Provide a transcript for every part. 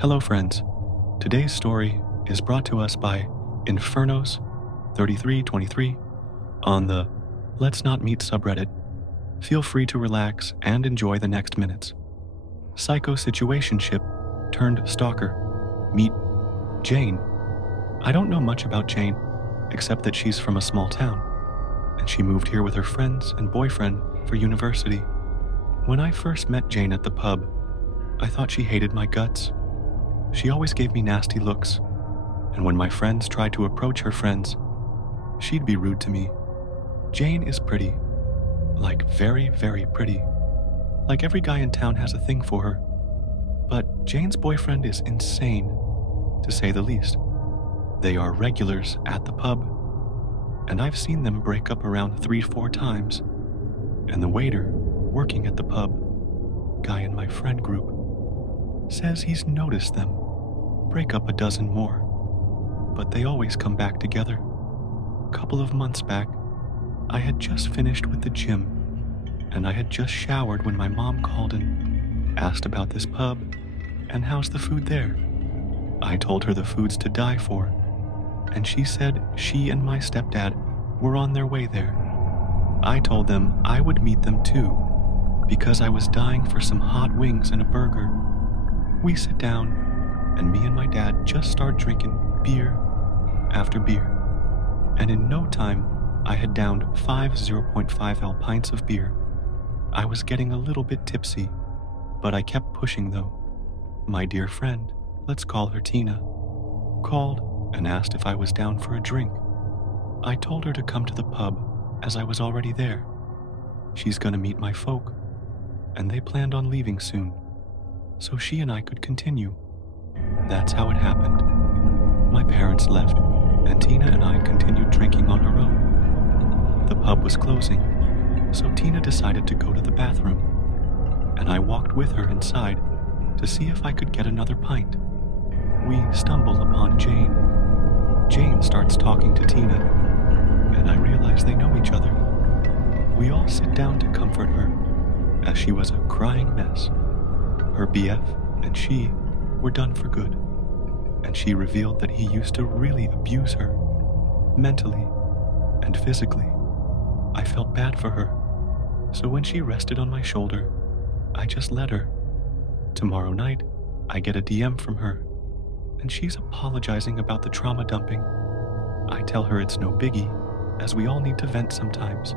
Hello, friends. Today's story is brought to us by Infernos3323 on the Let's Not Meet subreddit. Feel free to relax and enjoy the next minutes. Situationship turned stalker. Meet Jane. I don't know much about Jane, except that she's from a small town, and she moved here with her friends and boyfriend for university. When I first met Jane at the pub, I thought she hated my guts. She always gave me nasty looks, and when my friends tried to approach her friends, she'd be rude to me. Jane is pretty. Like very, very pretty. Like every guy in town has a thing for her. But Jane's boyfriend is insane, to say the least. They are regulars at the pub, and I've seen them break up around 3-4 times. And the waiter, working at the pub, guy in my friend group, says he's noticed them break up a dozen more, but they always come back together. A couple of months back, I had just finished with the gym, and I had just showered when my mom called and asked about this pub and how's the food there. I told her the food's to die for, and she said she and my stepdad were on their way there. I told them I would meet them too, because I was dying for some hot wings and a burger. We sit down, and me and my dad just start drinking beer after beer. And in no time, I had downed 5 0.5L pints of beer. I was getting a little bit tipsy, but I kept pushing though. My dear friend, let's call her Tina, called and asked if I was down for a drink. I told her to come to the pub, as I was already there. She's gonna meet my folk, and they planned on leaving soon, so she and I could continue. That's how it happened. My parents left, and Tina and I continued drinking on our own. The pub was closing, so Tina decided to go to the bathroom, and I walked with her inside to see if I could get another pint. We stumble upon Jane. Jane starts talking to Tina, and I realize they know each other. We all sit down to comfort her, as she was a crying mess. Her BF and she were done for good, and she revealed that he used to really abuse her, mentally and physically. I felt bad for her, so when she rested on my shoulder, I just let her. Tomorrow night, I get a DM from her, and she's apologizing about the trauma dumping. I tell her it's no biggie, as we all need to vent sometimes,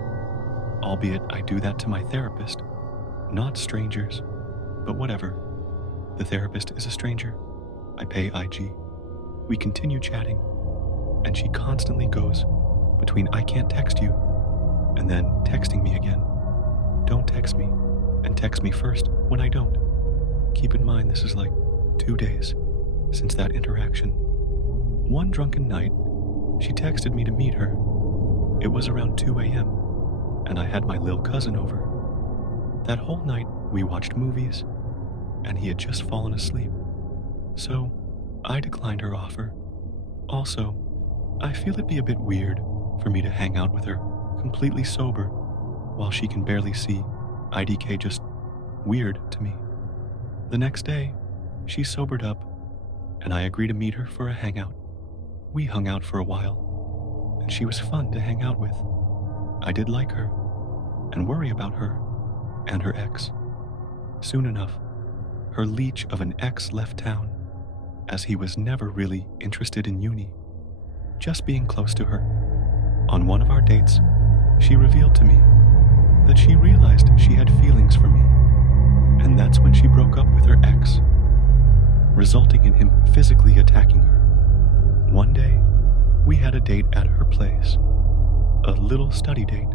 albeit I do that to my therapist, not strangers, but whatever. The therapist is a stranger. I pay IG. We continue chatting, and she constantly goes between I can't text you and then texting me again. Don't text me, and text me first when I don't. Keep in mind this is like 2 days since that interaction. One drunken night, she texted me to meet her. It was around 2 a.m., and I had my lil cousin over. That whole night, we watched movies, and he had just fallen asleep. So, I declined her offer. Also, I feel it'd be a bit weird for me to hang out with her completely sober while she can barely see. IDK just weird to me. The next day, she sobered up, and I agreed to meet her for a hangout. We hung out for a while, and she was fun to hang out with. I did like her, and worry about her and her ex. Soon enough, her leech of an ex left town, as he was never really interested in uni, just being close to her. On one of our dates, she revealed to me that she realized she had feelings for me, and that's when she broke up with her ex, resulting in him physically attacking her. One day, we had a date at her place, a little study date.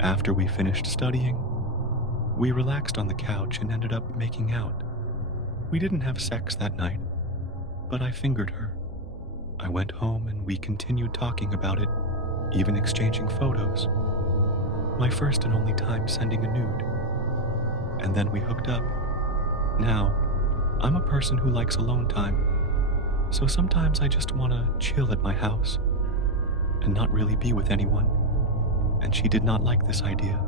After we finished studying, we relaxed on the couch and ended up making out. We didn't have sex that night, but I fingered her. I went home and we continued talking about it, even exchanging photos. My first and only time sending a nude. And then we hooked up. Now, I'm a person who likes alone time, so sometimes I just want to chill at my house and not really be with anyone. And she did not like this idea.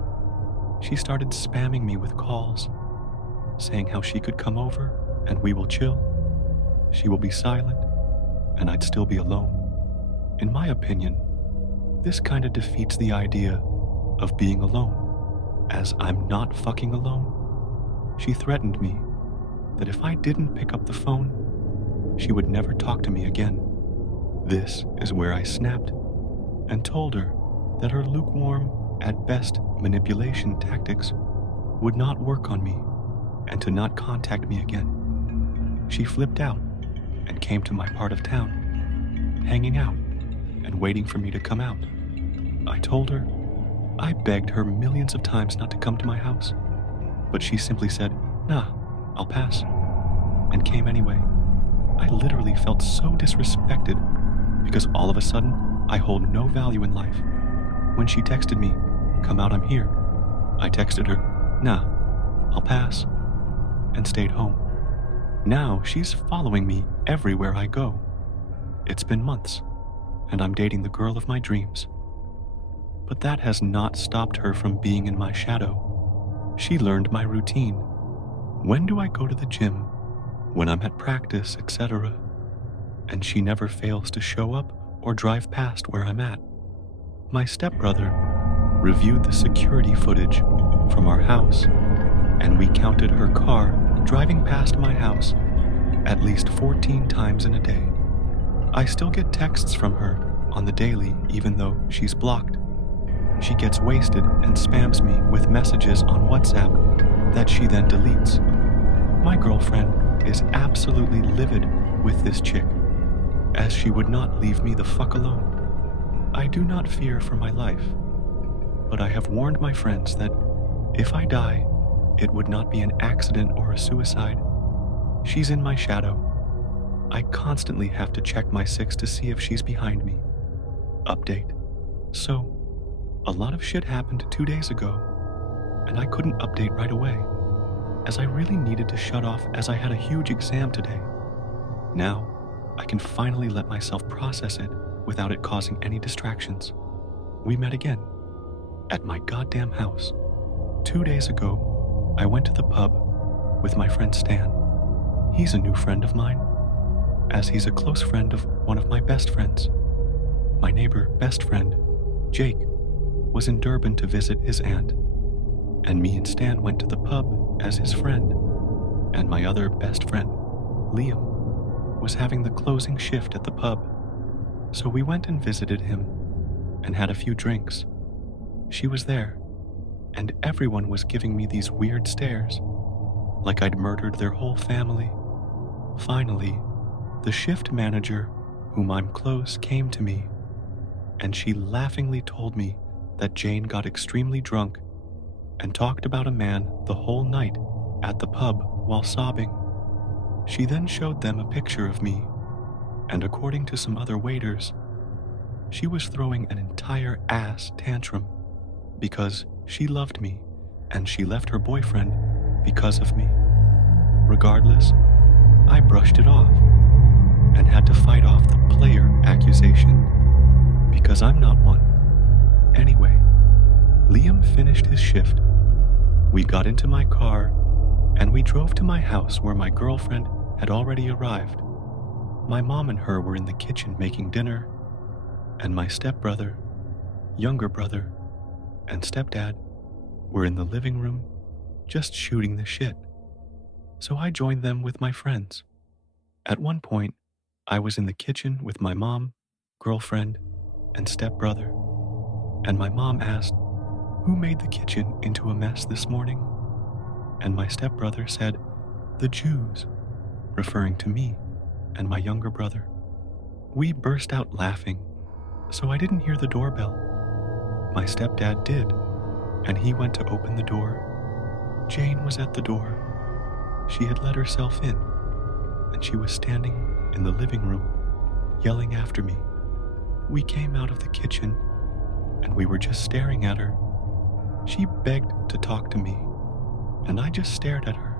She started spamming me with calls, saying how she could come over and we will chill, she will be silent, and I'd still be alone. In my opinion, this kinda defeats the idea of being alone, as I'm not fucking alone. She threatened me that if I didn't pick up the phone, she would never talk to me again. This is where I snapped and told her that her lukewarm, at best, manipulation tactics would not work on me and to not contact me again. She flipped out and came to my part of town, hanging out and waiting for me to come out. I told her, I begged her millions of times not to come to my house, but she simply said, "Nah, I'll pass," and came anyway. I literally felt so disrespected because all of a sudden, I hold no value in life. When she texted me, "Come out, I'm here," I texted her, "Nah, I'll pass," and stayed home. Now she's following me everywhere I go. It's been months, and I'm dating the girl of my dreams. But that has not stopped her from being in my shadow. She learned my routine. When do I go to the gym? When I'm at practice, etc. And she never fails to show up or drive past where I'm at. My stepbrother reviewed the security footage from our house, and we counted her car driving past my house at least 14 times in a day. I still get texts from her on the daily even though she's blocked. She gets wasted and spams me with messages on WhatsApp that she then deletes. My girlfriend is absolutely livid with this chick, as she would not leave me the fuck alone. I do not fear for my life, but I have warned my friends that if I die, it would not be an accident or a suicide. She's in my shadow. I constantly have to check my 6 to see if she's behind me. Update. So, a lot of shit happened 2 days ago, and I couldn't update right away, as I really needed to shut off as I had a huge exam today. Now, I can finally let myself process it without it causing any distractions. We met again, at my goddamn house. 2 days ago, I went to the pub with my friend Stan. He's a new friend of mine, as he's a close friend of one of my best friends. My neighbor best friend, Jake, was in Durban to visit his aunt, and me and Stan went to the pub as his friend, and my other best friend, Liam, was having the closing shift at the pub, so we went and visited him and had a few drinks. She was there, and everyone was giving me these weird stares, like I'd murdered their whole family. Finally, the shift manager, whom I'm close, came to me, and she laughingly told me that Jane got extremely drunk and talked about a man the whole night at the pub while sobbing. She then showed them a picture of me, and according to some other waiters, she was throwing an entire ass tantrum because she loved me and she left her boyfriend because of me. Regardless, I brushed it off and had to fight off the player accusation because I'm not one. Anyway, Liam finished his shift. We got into my car and we drove to my house where my girlfriend had already arrived. My mom and her were in the kitchen making dinner, and my stepbrother, younger brother, and stepdad were in the living room just shooting the shit. So I joined them with my friends. At one point, I was in the kitchen with my mom, girlfriend, and stepbrother, and my mom asked, "Who made the kitchen into a mess this morning?" And my stepbrother said, "The Jews," referring to me and my younger brother. We burst out laughing, so I didn't hear the doorbell. My stepdad did, and he went to open the door. Jane was at the door. She had let herself in, and she was standing in the living room, yelling after me. We came out of the kitchen, and we were just staring at her. She begged to talk to me, and I just stared at her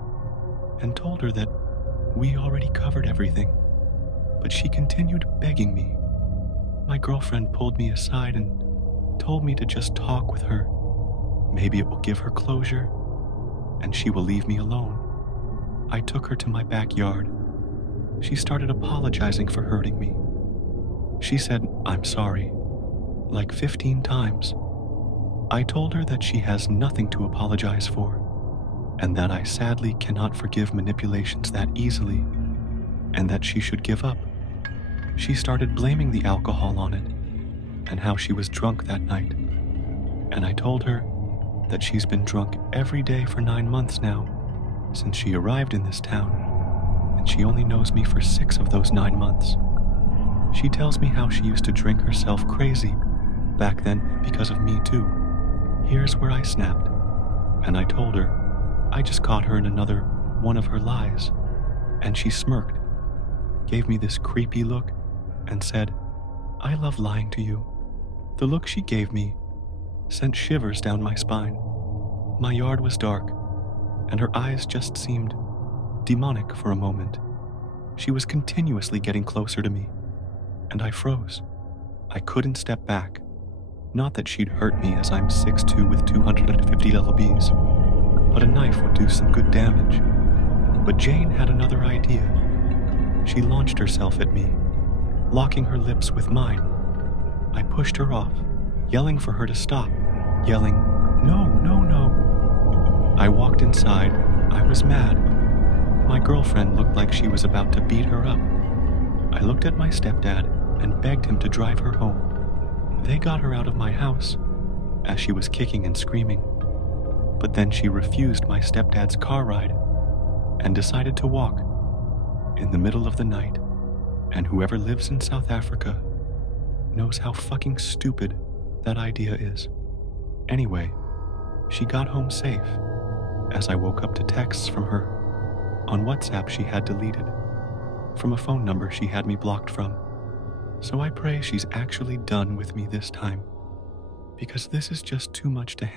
and told her that we already covered everything, but she continued begging me. My girlfriend pulled me aside and told me to just talk with her. Maybe it will give her closure, and she will leave me alone. I took her to my backyard. she started apologizing for hurting me. She said, "I'm sorry," like 15 times. I told her that she has nothing to apologize for, and that I sadly cannot forgive manipulations that easily, and that she should give up. She started blaming the alcohol on it, and how she was drunk that night. And I told her that she's been drunk every day for 9 months now, since she arrived in this town, and she only knows me for 6 of those 9 months. She tells me how she used to drink herself crazy back then because of me too. Here's where I snapped, and I told her I just caught her in another one of her lies, and she smirked, gave me this creepy look, and said, "I love lying to you." The look she gave me sent shivers down my spine. My yard was dark, and her eyes just seemed demonic for a moment. She was continuously getting closer to me, and I froze. I couldn't step back. Not that she'd hurt me, as I'm 6'2" with 250 lbs, but a knife would do some good damage. But Jane had another idea. She launched herself at me, locking her lips with mine. I pushed her off, yelling for her to stop, yelling, "No, no, no." I walked inside. I was mad. My girlfriend looked like she was about to beat her up. I looked at my stepdad and begged him to drive her home. They got her out of my house, as she was kicking and screaming. But then she refused my stepdad's car ride and decided to walk in the middle of the night. And whoever lives in South Africa knows how fucking stupid that idea is. Anyway, she got home safe, as I woke up to texts from her on WhatsApp she had deleted, from a phone number she had me blocked from. So I pray she's actually done with me this time, because this is just too much to handle.